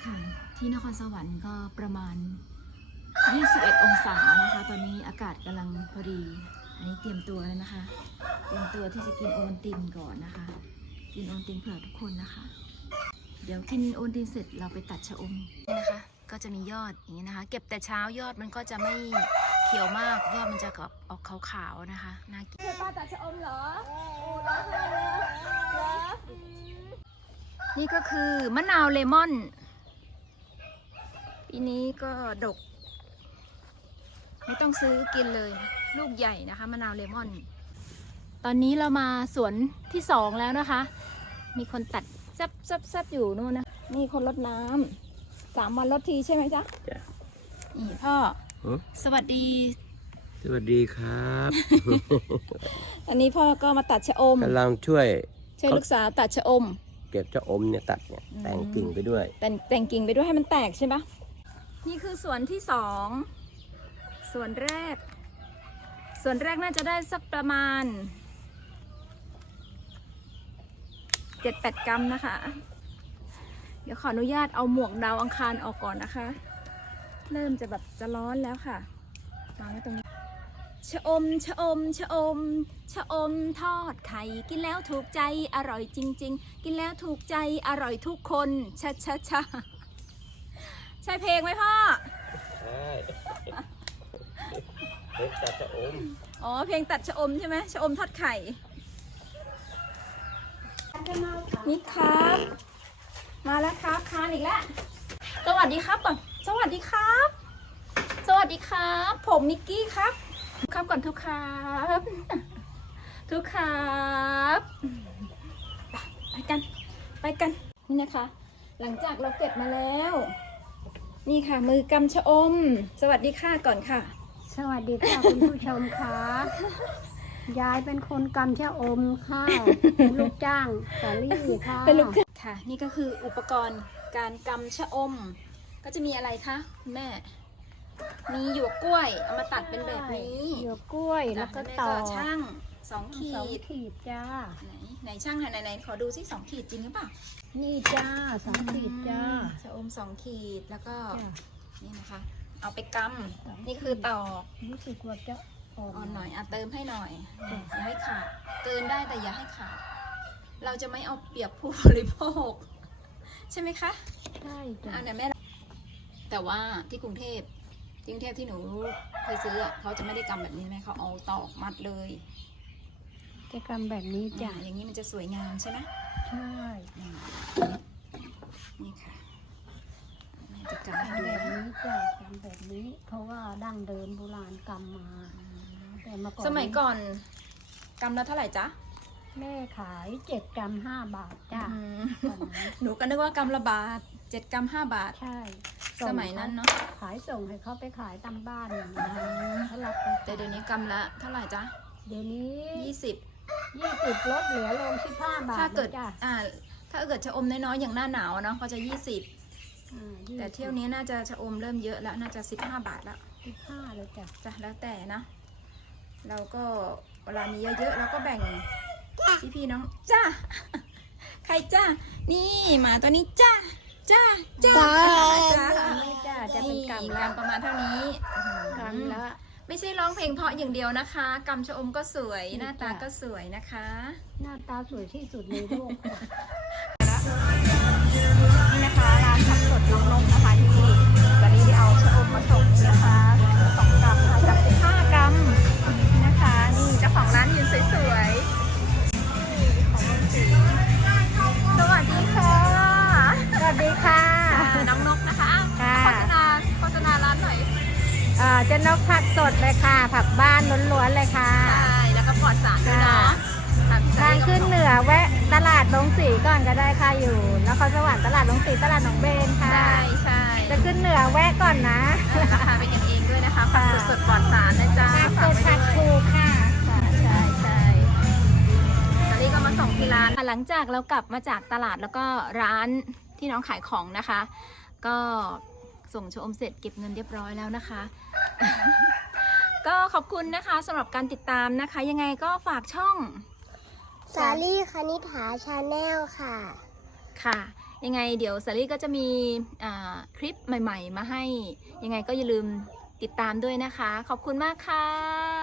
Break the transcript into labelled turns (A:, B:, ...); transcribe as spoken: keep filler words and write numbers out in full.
A: ค่ะที่นครสวรรค์ก็ประมาณยี่สิบเอ็ดองศานะคะตอนนี้อากาศกำลังพอดีอันนี้เตรียมตัวแล้วนะคะเตรียมตัวที่จะกินโอวัลตินก่อนนะคะกินโอวัลตินเผื่อทุกคนนะคะเดี๋ยวกินโอวัลตินเสร็จเราไปตัดชะอมนี่นะคะก็จะมียอดอย่างนี้นะคะเก็บแต่เช้ายอดมันก็จะไม่เขียวมากยอดมันจะแบบออกขาวๆนะคะน่ากินป้าตัดชะอมเหรอโอ้ร้องไห้เลยเหรอนี่ก็คือมะนาวเลมอนปีนี้ก็ดกไม่ต้องซื้อกินเลยลูกใหญ่นะคะมะนาวเลมอนตอนนี้เรามาสวนที่สองแล้วนะคะมีคนตัดซับซับซับอยู่นู่นนะนี่คนรดน้ำสามวันรดทีใช่ไหมจ๊ะจ้ะนี่พ่อสวัสดี
B: สวัสดีครับ
A: อันนี้พ่อก็มาตัดชะอม
B: กำลังช่วย
A: ช่วยลูกสาวตัดชะอม
B: เก็บชะอมเนี่ยตัดเนี่ยแต่งกิ่งไปด้วย
A: แต่งแต่งกิ่งไปด้วยให้มันแตกใช่ปะนี่คือส่วนที่สองส่วนแรกส่วนแรกน่าจะได้สักประมาณเจ็ดแปดกรัมนะคะเดี๋ยวขออนุญาตเอาหมวกดาวอังคารออกก่อนนะคะเริ่มจะแบบจะร้อนแล้วค่ะวางไว้ตรงนี้ชะอมชะอมชะอมชะอมทอดไข่กินแล้วถูกใจอร่อยจริงๆกินแล้วถูกใจอร่อยทุกคนชะชะชะใช่เพลงไหมพ่อ
B: ใช่เพลงตัดชะอม
A: อ๋อเพลงตัดชะอมใช่ไหมชะอมทอดไข่นี่ครับมาแล้วครับคานอีกแล้วสวัสดีครับก่อนสวัสดีครับสวัสดีครับผมมิกกี้ครับครับก่อนทุกครับทุกครับไปกันไปกันนี่นะคะหลังจากเราเก็บมาแล้วนี่ค่ะมือกำชะอมสวัสดีค่ะก่อนค่ะ
C: สวัสดีค่ะคุณผู้ชมค่ะยายเป็นคนกำชะอมค่ะเป็นลูกจ้างสาลี่ค่ะ
A: เป็นลูกค่ะนี่ก็คืออุปกรณ์การกำชะอมก็จะมีอะไรคะแม่มีหยวกกล้วยเอามาตัดเป็นแบบนี้
C: หยวกกล้วยแล้วก็ต่อ
A: ช่างสองขีด
C: สองขีดจ้า
A: ไหนไหนช่างไหนไหนขอดูซิสองขีดจริงหรือเปล่า
C: นี่จ้าสองขีดจ้า
A: ชะอมสองขีดแล้วก็นี่นะคะเอาไปกำนี่คือตอก
C: รู้สึกว่าจะ
A: อ่อนหน่อยอ่ะเติมให้หน่อยอย่าให้ขาดเกินได้แต่อย่าให้ขาดเราจะไม่เอาเปรียบผู้บริโภคใช่ไหมคะ
C: ใช่จ้ะ
A: อันไหนแม่แต่ว่าที่กรุงเทพที่กรุงเทพที่หนูเคยซื้อเขาจะไม่ได้กำแบบนี้ไหมเขาเอาตอกมัดเลย
C: จะกำแบบนี้จ้ะ
A: อย่างนี้มันจะสวยงามใช่ไหม
C: ใช่
A: นี่ค่ะจะกำ
C: แบบนี้จ้ะกำแบบนี้เพราะว่าดั้งเดิมโบราณกำมาแต่มาก่อน
A: สมัยก่อนกำละเท่าไหร่จ๊ะ
C: แม่ขายเจ็ดกรัมห้าบาทจ้ะ
A: หนูก็นึกว่ากำละบาทเจ็ดกรัมห้าบาท
C: ใช่
A: สมัยนั้นเนาะ
C: ขายส่งให้เขาไปขายตามบ้านอย่างนี้เขารับ
A: แต่เดี๋ยวนี้กำละเท่าไหร่จ๊ะ
C: เดี๋ยวนี้
A: ยี่สิบ
C: ยี่สิบลดเหลือลงสิบห้าบาท
A: ถ้าเกิดอ่าถ้าเกิดชะอมน้อยๆอย่างหน้าหนาวเนาะก็จะยี่สิบแต่เที่ยวนี้น่าจะชะอมเริ่มเยอะแล้วน่าจะสิบห้าบาทแล้ว
C: สิบห้าเลยจ้ะ
A: จ้ะแล้วแต่นะเราก็เวลามีเยอะๆเราก็แบ่งพี่พี่น้องจ้าใครจ้านี่หมาตัวนี้จ้าจ้าจ้า
C: จ้าไม่จ้าจะเป็นกำ
A: กำประมาณเท่านี้
C: กำแล้ว
A: ไม่ใช่ร้องเพลงเพราะอย่างเดียวนะคะกำชะอมก็สวยหน้าตาก็สวยนะคะ
C: หน้าตาสวยที่สุดในโลก
A: นี่นะคะร้านผักสดน้องนกนะคะที่ตอนนี้ได้เอาชะอมมาส่งนะคะสองกรัมค่ะจากสิบห้ากรัมนะคะนี่เจ้าของร้านยืนสวยๆสวัสดีค่ะ
C: สวัสดีค่ะ
A: น้องนกนะคะโฆษณาโฆษณาร้านหน่อย
C: อ่าเจะนกผักสดเลยค่ะผักบ้านล้วนๆเลยค่ะ
A: ใช่แล้วก็ปลอดสารด้วยเนาะ
C: ทางขึ้นเหนือแวะตลาดลงสีก่อนก็ได้ค่ะอยู่นครสวรรค์ตลาดลงสีตลาดหนองเบนค่ะ
A: ใช่ใช่
C: จะขึ้นเหนือแวะก่อนนะ
A: ราคาเป็นกันเองด้วยนะคะผักสดๆปลอดสารนะจ๊ะ
C: ผักสดผักถูกค่ะ
A: ใช่ใช่ใช่ตอนนี้ก็มาส่งที่ร้านหลังจากเรากลับมาจากตลาดแล้วก็ร้านที่น้องขายของนะคะก็ส่งชะอมเสร็จเก็บเงินเรียบร้อยแล้วนะคะ ก็ขอบคุณนะคะสำหรับการติดตามนะคะยังไงก็ฝากช่อง
D: สาลี่คณิษฐาชาแนลค่ะ
A: ค่ะยังไงเดี๋ยวสาลี่ก็จะมีอ่าคลิปใหม่ๆ มาให้ยังไงก็อย่าลืมติดตามด้วยนะคะ ขอบคุณมากค่ะ